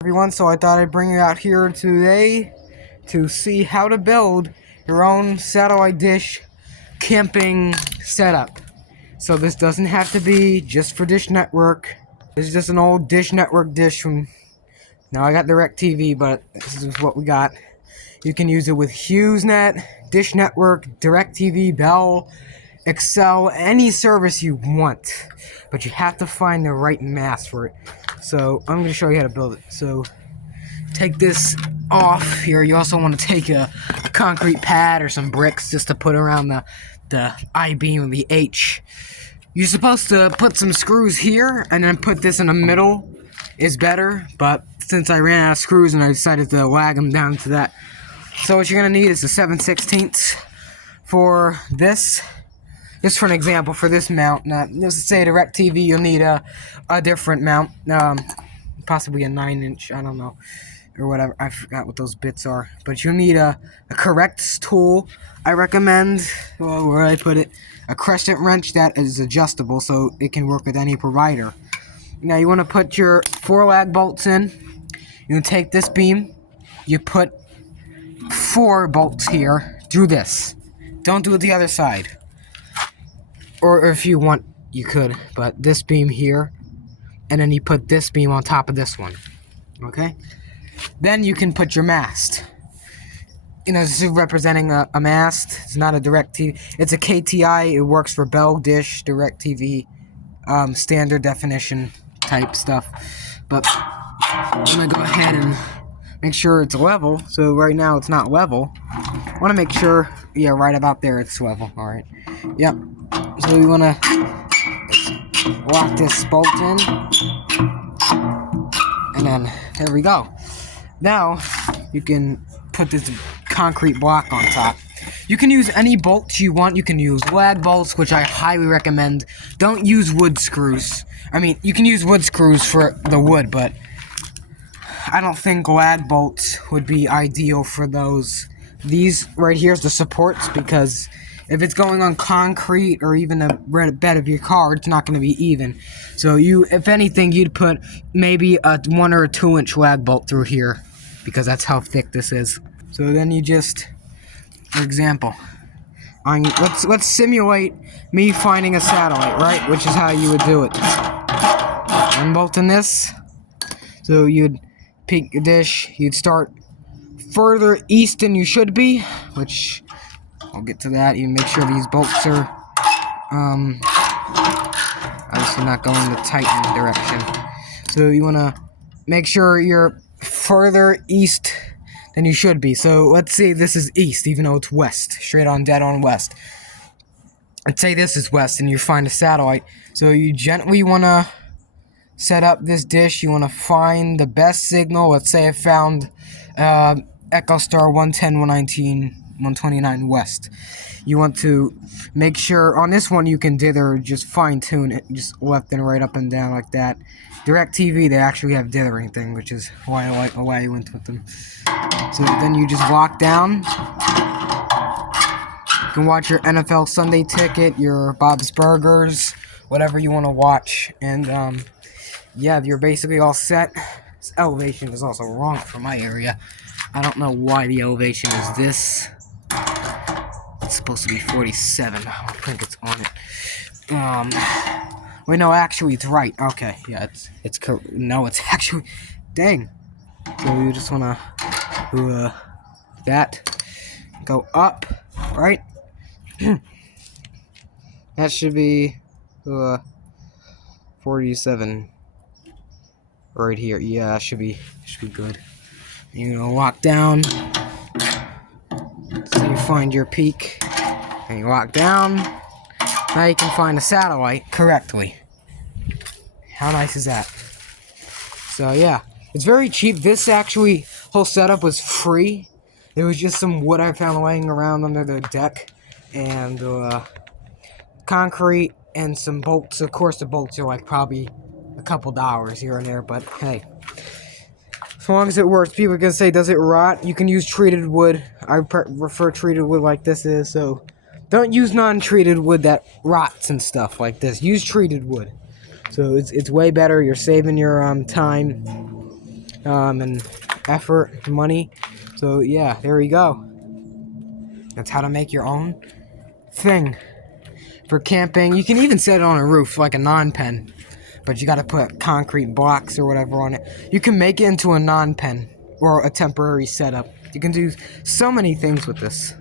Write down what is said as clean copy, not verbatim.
Everyone, so I thought I'd bring you out here today to see how to build your own satellite dish camping setup. So this doesn't have to be just for Dish Network. This is just an old Dish Network dish from... Now I got DirecTV, but this is what we got. You can use it with HughesNet, Dish Network, DirecTV, Bell, Excel, any service you want. But you have to find the right mast for it. So I'm going to show you how to build it. So take this off here. You also want to take a concrete pad or some bricks just to put around the I-beam and the H. You're supposed to put some screws here and then put this in the middle is better, but since I ran out of screws and I decided to lag them down to that. So what you're going to need is a 7/16 for this. Just for an example, for this mount, let's say DirecTV, you'll need a different mount, possibly a 9-inch, I don't know, or whatever, I forgot what those bits are, but you'll need a correct tool. I recommend, where I put it, a crescent wrench that is adjustable so it can work with any provider. Now you want to put your 4 lag bolts in. You take this beam, you put 4 bolts here, do this. Don't do it the other side. Or if you want, you could, but this beam here, and then you put this beam on top of this one, okay? Then you can put your mast. You know, this is representing a mast. It's not a DirecTV. It's a KTI. It works for Bell, Dish, DirecTV, standard definition type stuff. But I'm gonna go ahead and make sure it's level. So right now it's not level. I want to make sure, yeah, right about there it's level. All right. Yep. So we want to lock this bolt in, and then there we go. Now you can put this concrete block on top. You can use any bolts you want. You can use lag bolts, which I highly recommend. Don't use wood screws. I mean, you can use wood screws for the wood, but I don't think lag bolts would be ideal for those. These right here is the supports, because if it's going on concrete or even the bed of your car, it's not going to be even. So if anything, you'd put maybe a 1 or a 2-inch lag bolt through here, because that's how thick this is. So then you just, for example, let's simulate me finding a satellite, right? Which is how you would do it. Unbolting this, so you'd pick your dish. You'd start further east than you should be, which I'll get to that. You make sure these bolts are obviously not going the Titan direction. So you want to make sure you're further east than you should be. So let's say this is east, even though it's west, straight on, dead on west. Let's say this is west and you find a satellite. So you gently want to set up this dish. You want to find the best signal. Let's say I found EchoStar 110, 119, 129 west. You want to make sure on this one you can dither, just fine tune it, just left and right, up and down like that. DirecTV, they actually have dithering thing, which is why I went with them. So then you just lock down. You can watch your NFL Sunday Ticket, your Bob's Burgers, whatever you want to watch, and yeah, you're basically all set. This elevation is also wrong for my area. I don't know why the elevation is this. It's supposed to be 47. I think it's on it. Wait, no, actually, it's right. Okay, yeah, no, it's actually, dang. So you just wanna do that. Go up, right? That should be 47. Right here, yeah, should be good. You're gonna lock down. So you find your peak, and you lock down. Now you can find a satellite correctly. How nice is that? So yeah, it's very cheap. This whole setup was free. It was just some wood I found laying around under the deck, and concrete and some bolts. Of course, the bolts are like probably a couple dollars here and there, but hey, as long as it works. People are gonna say, does it rot? You can use treated wood. I prefer treated wood like this is, so don't use non-treated wood that rots and stuff like this. Use treated wood. So it's way better. You're saving your time. and effort, and money. So yeah, there you go. That's how to make your own thing for camping. You can even set it on a roof like a non-pen, but you got to put concrete blocks or whatever on it. You can make it into a non-pen or a temporary setup. You can do so many things with this.